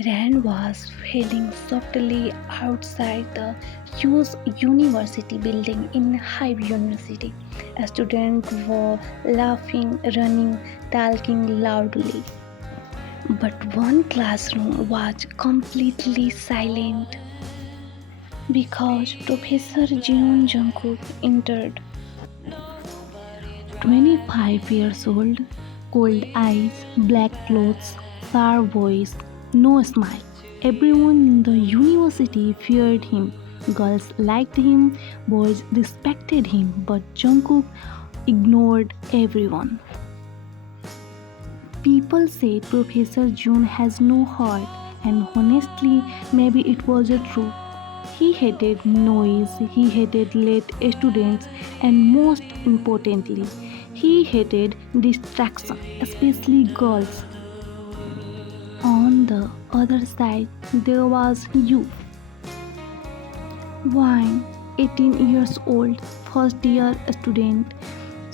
Rain was failing softly outside the huge university building in Hybe University. Students were laughing, running, talking loudly. But one classroom was completely silent because Professor Jeon Jungkook entered. 25 years old, cold eyes, black clothes, sharp voice, no smile. Everyone in the university feared him. Girls liked him, boys respected him, but Jungkook ignored everyone. People said Professor June has no heart, and honestly, maybe it was true. He hated noise, he hated late students, and most importantly, he hated distraction, especially girls. On the other side, there was you, Wine, 18 years old, first year student,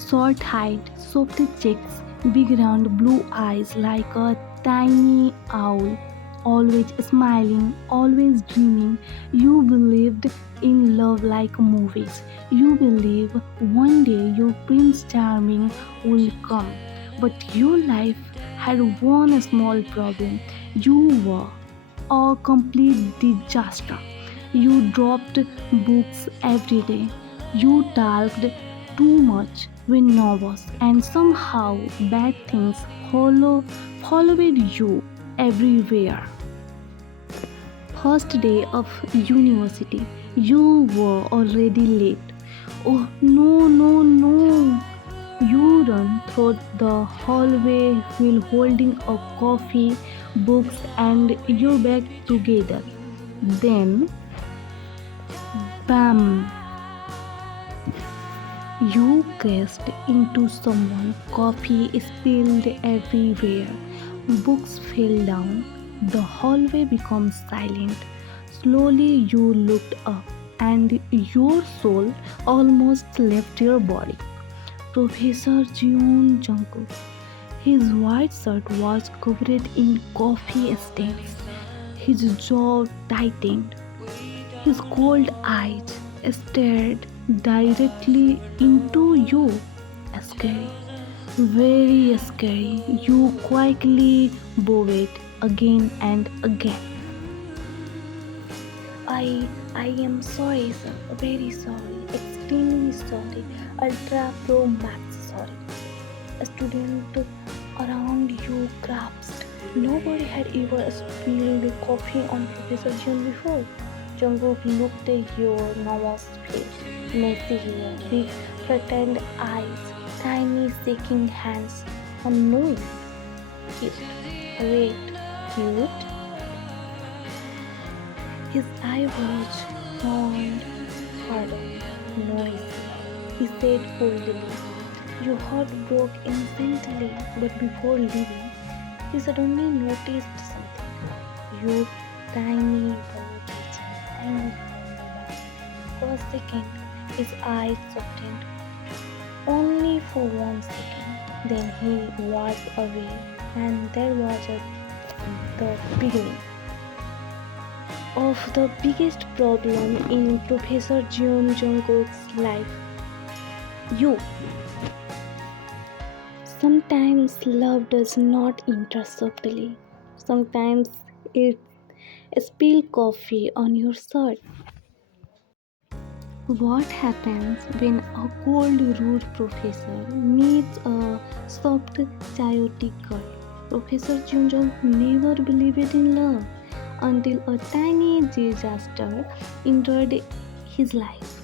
short height, soft cheeks, big round blue eyes like a tiny owl, always smiling, always dreaming. You believed in love like movies. You believe one day your Prince Charming will come. But your life had one small problem. You were a complete disaster. You dropped books every day. You talked too much when nervous, and somehow bad things followed you everywhere. First day of university, you were already late. Oh no, no, no! You run through the hallway while holding a coffee, books, and your bag together. Then, bam! You crashed into someone, coffee spilled everywhere, books fell down, the hallway becomes silent. Slowly you looked up, and your soul almost left your body. Professor Jeon Jungkook. His white shirt was covered in coffee stains. His jaw tightened. His cold eyes stared directly into you. Scary, very scary. You quietly bowed again and again. I am sorry, sir. Very sorry. Extremely sorry. Ultra pro max sorry. A student around you grasped. Nobody had ever spilled coffee on Professor Jun before. Jungkook looked at your nervous face, messy hair, big frightened eyes, tiny shaking hands, unknowing. Cute. Wait, cute? His eye was round, hardened, noisy. He said coldly, "Your heart broke instantly, but before leaving, you suddenly noticed something. Your tiny body, tiny body. For a second, his eyes softened, only for 1 second. Then he was away, and there was the beginning of the biggest problem in Professor Jeon Jungkook's life. You. Sometimes love does not enter subtly. Sometimes it spills coffee on your shirt. What happens when a cold, rude professor meets a soft, chaotic girl? Professor Junjong never believed in love until a tiny disaster entered his life.